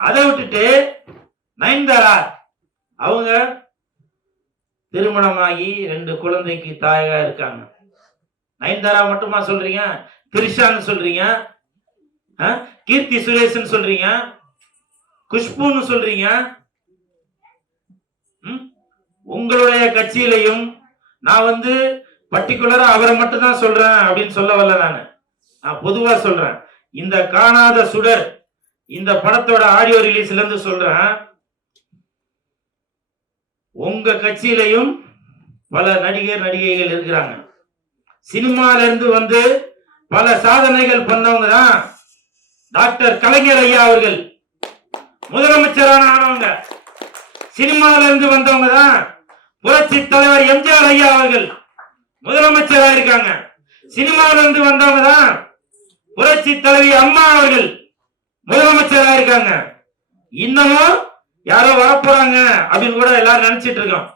அதை விட்டுட்டு நயன்தாரா அவங்க திருமணமாகி 2 குழந்தைக்கு தாயாக இருக்காங்க. நயன்தாரா மட்டுமா சொல்றீங்க? திரிஷான்னு சொல்றீங்க, கீர்த்தி சுரேஷன் சொல்றீங்க, குஷ்புன்னு சொல்றீங்க. உங்களுடைய கட்சியிலையும் நான் பர்டிகுலரா அவரை மட்டும் தான் சொல்றேன் அப்படின்னு சொல்ல வரல. நான் பொதுவா சொல்றேன். இந்த காணாத சுடர் இந்த படத்தோட ஆடியோ ரிலீஸ்ல இருந்து சொல்றேன். உங்க கட்சியிலையும் பல நடிகர் நடிகைகள் இருக்கிறாங்க. சினிமால இருந்து பல சாதனைகள் பண்ணவங்க தான் டாக்டர் கலைஞர் ஐயா அவர்கள். முதலமைச்சரான ஆனவங்க சினிமால இருந்து வந்தவங்க தான் புரட்சி தலைவர் எம்ஜிஆர் ஐயா அவர்கள் முதலமைச்சராக இருக்காங்க. சினிமால இருந்து வந்தவங்க தான் புரட்சி தலைவி அம்மா அவர்கள் முதலமைச்சராக இருக்காங்க. இன்னமும் யாரோ வரப்போறாங்க அப்படின்னு கூட எல்லாரும் நினைச்சிட்டு இருக்கோம்.